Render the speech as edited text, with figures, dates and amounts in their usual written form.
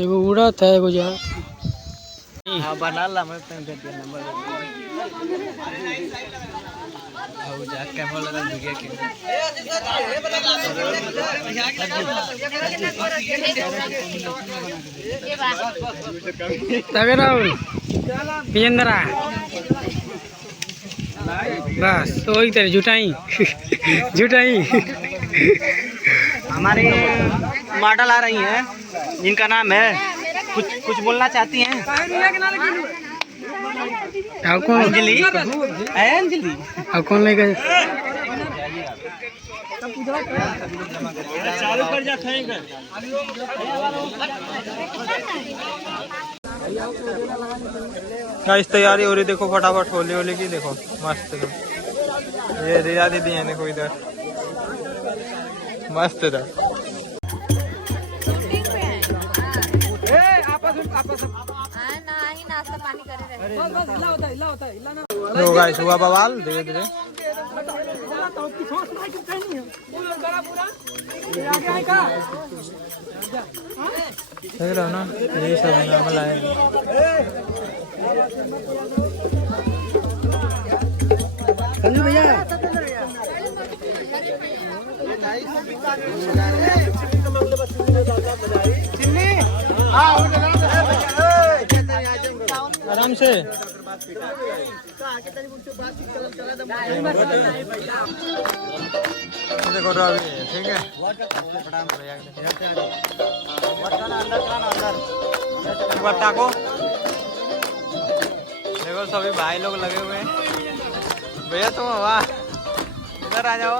एगो उड़त है एगो जा हां बना ला मैं नंबर आओ जा कैमरा लगा वीडियो के तगराउल पियंदरा बस वही तेरे जुटाई जुटाई। हमारे मॉडल आ रही हैं जिनका नाम है कुछ बोलना चाहती हैं। कौन अंजलि अंजलि कौन लेकर चालू कर जा गाइस तैयारी हो रही देखो फटाफट होली होली की देखो मस्त था। ये रिया दीदी है देखो इधर मस्त था। तो गाइस हुआ बवाल धीरे धीरे देख रहे हो ना यही सब नॉर्मल आए। संजू भैया आराम से देखो रवि ठीक है बट्टा को देखो सभी भाई लोग लगे हुए हैं। भैया तुम वाह इधर आ जाओ।